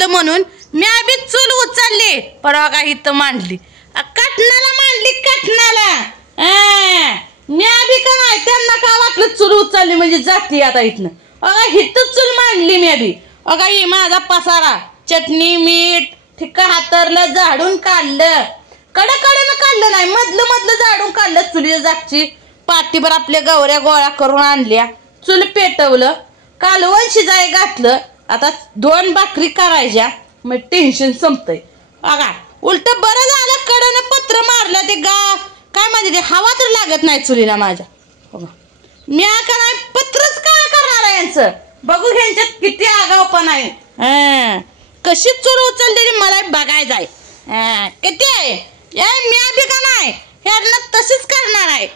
सांगितलं म्हणून मी आधी चूल उचलली परवा का इथं मांडली कटणाला मांडली कटणाला मी आधी का नाही त्यांना का वाटलं चूल उचलली म्हणजे जाती आता इथनं अगं हिथं चूल मांडली मी आधी अगं ही माझा पसारा चटणी मीठ ठिका हातरलं झाडून काढलं कडकडनं काढलं नाही मधलं मधलं झाडून काढलं चुलीच्या जागची पाठीभर आपल्या गवऱ्या गोळा करून आणल्या चूल पेटवलं कालवण शिजाय घातलं आता 2 भाकरी करायच्या मग टेन्शन संपतंय अगा उलट बरं झालं कडनं पत्र मारलं ते काय म्हणजे ते हवा तर लागत नाही चुलीला माझ्या मी का नाही पत्रच काय करणार आहे यांचं बघू ह्यांच्यात किती आगावपण आहे कशी चूल उचललेली मला बघायचं आहे किती आहे मी आधी का नाही ह्यांना तशीच करणार आहे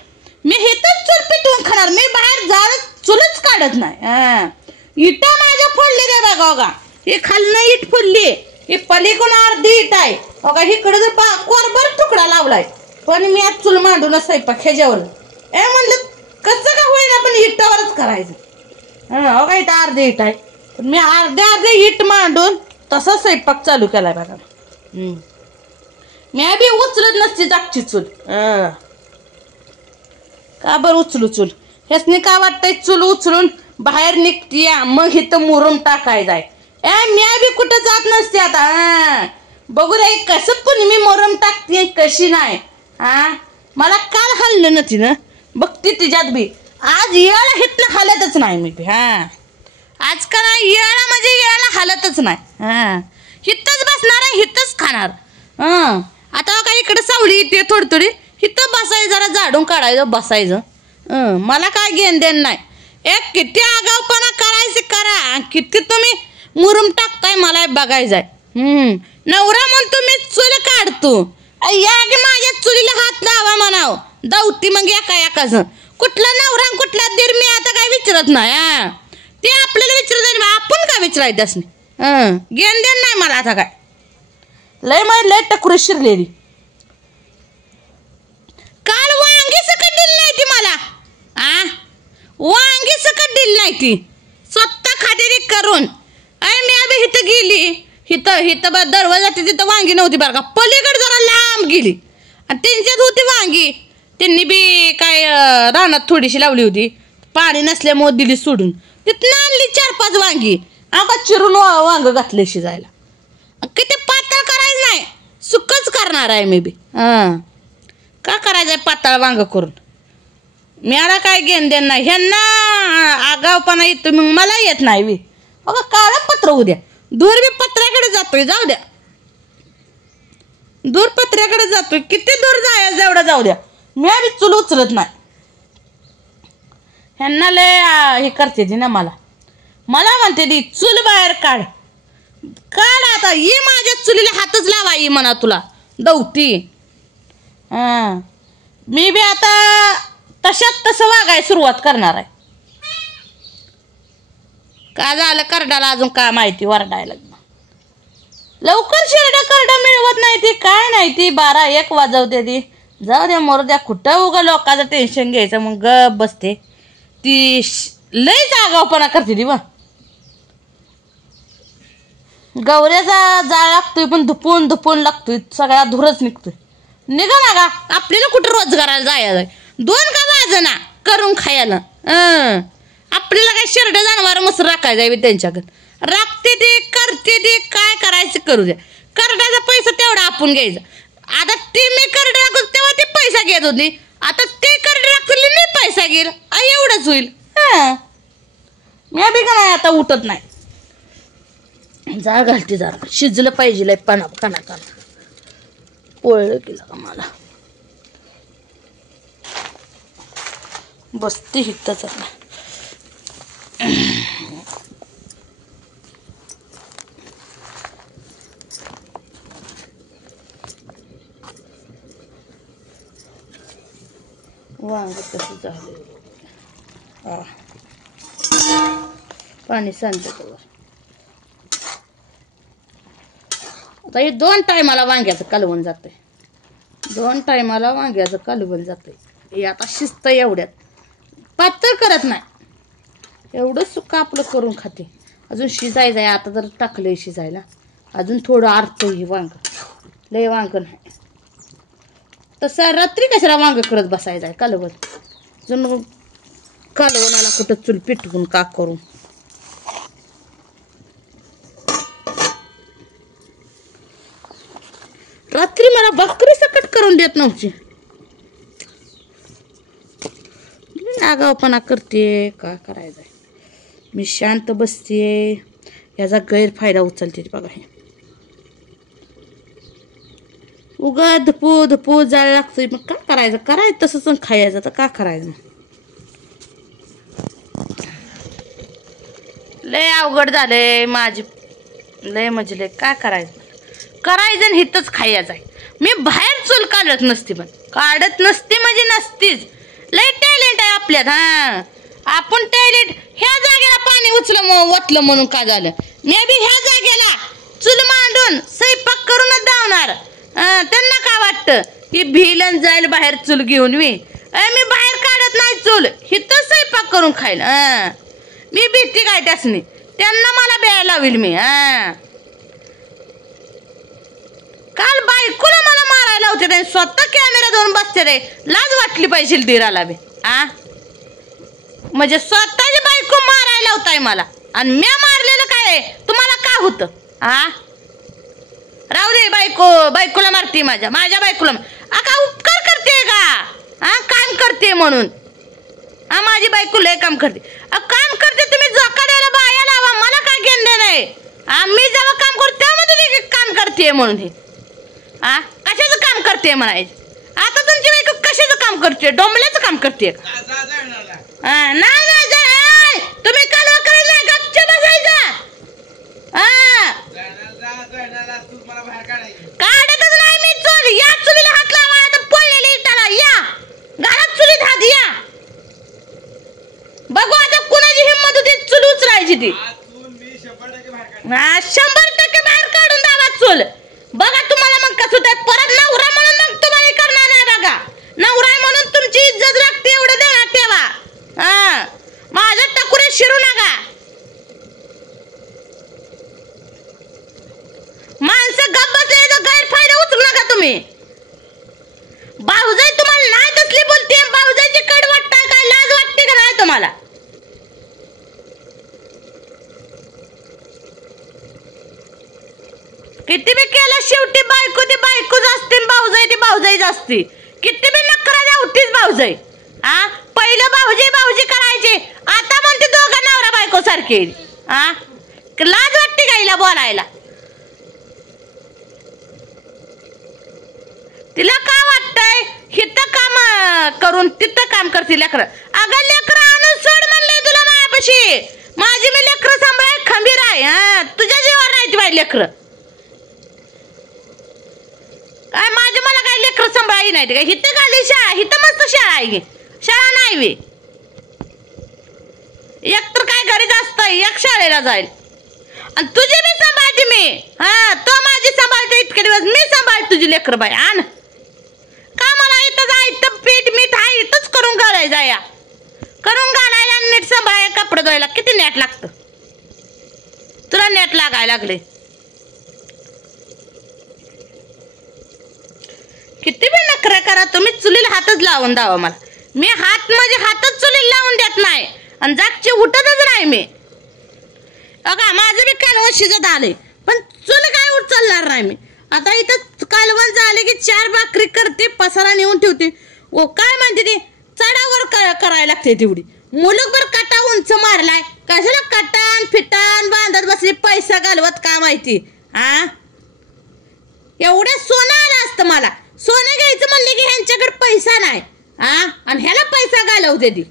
मी हेतच चूल पेटवून खाणार मी बाहेर झाड चुलच काढत नाही इटा माझ्या फोडली रे बघा बघा हे खालनं इट फोडली ही पलीकडून अर्धी इट आहे बघा इकडे जर कोरभर तुकडा लावलाय पण मी आज चूल मांडून स्वयंपाक ह्याच्यावर म्हणलं कसं का होईना पण इटावरच करायचं बघा इथं अर्धी इट आहे पण मी अर्धे इट मांडून तसा स्वयंपाक चालू केलाय बघा मी बी उचलत नसते जागची चूल का बरं उचलू चूल ह्यासनी का वाटतंय चूल उचलून बाहेर निघतीया मग इथं मुरुम टाकायचाय मी बी कुठं जात नसते आता बघू रे कसं पण मी मुरुम टाकते कशी नाही मला काल हल्लं नव्हती ना बघते तिच्यात बी आज याला हितनं हालतच नाही मी बी आज का नाही याला म्हणजे याला हालतच नाही हिथंच बसणार आहे हिथंच खाणार आता काय इकडे सावली येते थोडी थोडी इथं बसायचं जरा झाडून काढायचं बसायचं मला काय घेण देण नाही किती आगावपणा करायचे करा किती तुम्ही मुरुम टाकताय मला बघायचंय नवरा म्हणतो मी चूल काढतो या गे माझ्या चुलीला हात लावा म्हणाव दावती मग एकाच कुठला नवरा कुठला दीर मी आता काय विचारत नाही ते आपल्याला विचारत आपण काय विचारायचं असणे घेण देण नाही मला आता काय लय टकुरी शिरलेली काल वांगी सकट दिली नाही ती मला वांगी सकट दिली नाही ती स्वतः खातेरी करून मी अबे इथं गेली इथं दरवाजा तिथं वांगी नव्हती बरं का पलीकडे जरा लांब गेली आणि त्यांच्यात होती वांगी त्यांनी बी काय रानात थोडीशी लावली होती पाणी नसल्यामुळे दिली सोडून तिथं आणली 4-5 वांगी का चिरून वांग घातले शिजायला किती पातळ करायचं नाही सुकच करणार आहे मी बी का करायचंय पातळ वांग करून मी आता काय घेण देण नाही ह्यांना आगावपणा येतो मग मला येत नाही बी बघा काळं पत्र उद्या दूर बी पत्र्याकडे जातोय जाऊ द्या दूर पत्र्याकडे जातोय किती दूर जायचं एवढं जाऊ द्या मी बी चूल उचलत नाही ह्यांना लय हे करते ती ना मला म्हणते ती चूल बाहेर काढ आता ये माझ्या चुलीला हातच लावा ये म्हणा तुला दौती मी बी आता तशात तसं वागाय सुरुवात करणार आहे का झालं करडाला अजून काय माहिती वरडायला लवकर शिरडा करडा मिळवत नाही ती काय नाही ती 12-1 वाजवते ती जाऊ द्या मरू द्या कुठं उगा लोकांचं टेन्शन घ्यायचं मग गप बसते ती लयच आगावपणा करते ती गवऱ्याचा जाळ लागतोय पण धुपून लागतोय सगळा धुरच निघतोय निघा ना का आपल्याला कुठं रोजगाराला जायचं 2 का वाजना करून खायला आपल्याला काय शिरडं जनावर मस्त राखायचं त्यांच्याकडे राखते ते करते ते काय करायचं करू द्या करडाचा पैसा तेवढा आपण घ्यायचा आता ते मी करड राखतो तेव्हा ते पैसा घेत होती आता ते करड राखतील मी पैसा घेईल एवढंच होईल मी बी का नाही आता उठत नाही जा घालते जरा शिजलं पाहिजे कणा पोळलं केलं का मला बसते हितच आता वांग कसं झालं पाणी सांगते आता हे 2 टायमाला वांग्याचं कालवण जातंय 2 टायमाला वांग्याचं कालवण जातंय हे आता शिस्त एवढ्यात पातळ करत नाही एवढं सुका आपलं करून खाते अजून शिजायचं आहे आता जर टाकलंय शिजायला अजून थोडं अर्थ ही वांग, लय वांग नाही. तसं रात्री कशाला वांग करत बसायचं आहे कालवण. अजून कालवणाला कुठं चूल पेटवून का करून. रात्री मला भाकरी सकट करून देत नव्हती. आगावपणा करते, का करायचं. मी शांत बसते, याचा गैरफायदा उचलते बघा. हे उगा धपू धपू जायला लागतंय. मग काय करायचं, करायचं तसंच खायचं. तर का करायचं. लय अवघड झालंय माझी, लय म्हणजे लय. काय करायचं, करायचं आणि हिथंच खायचं आहे. मी बाहेर चूल काढत नसते, पण काढत नसते म्हणजे नसतीच. लय टॅलेंट आहे आपल्यात. हा, आपण टॅलेंट. ह्या जागेला पाणी ओतलं म्हणून काय झालं. मी बी ह्या जागेला चूल मांडून स्वयंपाक करूनच धावणार. त्यांना काय वाटतं की भिलन जाईल बाहेर चूल घेऊन. मी बाहेर काढत नाही चूल, हिथं स्वयंपाक करून खाईल. मी भीती काय त्यासनी, त्यांना मला बेळा लावील मी. काल बायकोला मला मारायला होते रे, स्वतः कॅमेरा धरून बसते रे. लाज वाटली पाहिजे धीराला बी. म्हणजे स्वतःची बायको मारायला होताय मला, आणि म्या मारलेलं काय तुम्हाला काय होतं. राहू दे, बायकोला मारते. माझ्या बायकोला का उपकार करते का. काम करते म्हणून. माझी बायको लय काम करते. काम करते, तुम्ही जोकाड्याला बाया लावा, मला काय घेणं नाही. मी जेव्हा काम करते तेव्हा तुम्ही काम करते म्हणून. हे कशाचं काम करते म्हणायचं. आता तुमची बायको कशाचं काम करते, डोंबल्याचं काम करते. नाही तुम्ही कालवा करायला नाही, गपचे बसायचं. काढतच नाही मी चूल. या चुलीला हात लावा, आता पडलेली इटाला या घरात चुलीत हात या. बघू आता कुणाची हिंमत होती चूल उचलायची. ती 100% बाहेर काढून द्यावा चूल. बघा तुम्हाला मग कसं होतंय. परत नवरा म्हणून मग तुम्हाला करणार नाही. बघा, नवरा म्हणून तुमची इज्जत राखते एवढं देणार ठेवा. माझ्या टकुरे शिरू नका. माणसं गप्प बसले, गैरफायदा उचलू नका तुम्ही. भाऊजाई तुम्हाला नाही तसली बोलते. भाऊजाईची कड वाटतं काय, लाज वाटते का नाही तुम्हाला. किती बी केलं शेवटी बायको ती बायकोच असते, भाऊजाई ती भाऊजाईच असते. किती बी नखरा जाऊतीच भाऊजाई. पहिलं भाऊजी करायचे, आता म्हणते दोघं नवरा बायको सारखे. लाज वाटते का हिला बोलायला. तिला काय वाटतंय, हिथं काम करून तिथं काम करते लेकरं. अगं लेकरं आणून सोड म्हणलंय तुला माझ्यापाशी. माझी मी लेकरं सांभाळ खंबीर आहे. तुझ्या जीवावर राहायची बाई लेकरं. काय मला काय लेकरं सांभाळायची नाही का. हिथं घाली शाळा, हिथं मस्त शाळा आहे. शाळा नाही वे. एक तर काय घरीच असतं, एक शाळेला जाईल. आणि तुझी मी सांभाळते मी. तो माझी सांभाळते इतके दिवस, मी सांभाळते तुझी लेकरं बाई. आण का मला इथं जायचं. पीठ मीठ आहे इथंच करून घालायचं. या करून घालायला नीट सांभाळायला, कपडे धुवायला किती नेट लागतं. तुला नेट लागायला लागले. किती बी नखरा करा तुम्ही, चुलीला हातच लावून द्यावा मला. मी हात म्हणजे हातच चुलीला लावून देत नाही, आणि जागची उठतच नाही मी. बघा माझं बी कालवण शिजत आले, पण चूल काय उचलणार नाही मी. आता इथं कालवण झाले की 4 भाकरी करते, पसारा नेऊन ठेवते. ओ काय म्हणते ते चढावर करायला लागते तेवढी. मुलगभर काटा उंच मारलाय, कशाला कटान फिटान बांधत बसली. पैसा घालवत का माहिती. एवढं सोनं आलं असतं मला. सोनं घ्यायचं म्हणले की ह्यांच्याकडे पैसा नाही. आणि ह्याला पैसा घालवते ती.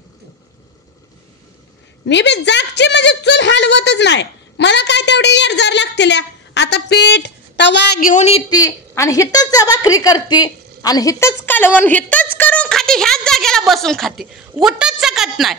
मी बी जागची म्हणजे चूल हलवतच नाही. मला काय तेवढे येरजार लागतील. आता पीठ तवा घेऊन येते आणि हिथंच भाकरी करते, आणि हिथंच कालवण हिथंच करून खाते. ह्याच जागेला बसून खाते, उठत शकत नाही.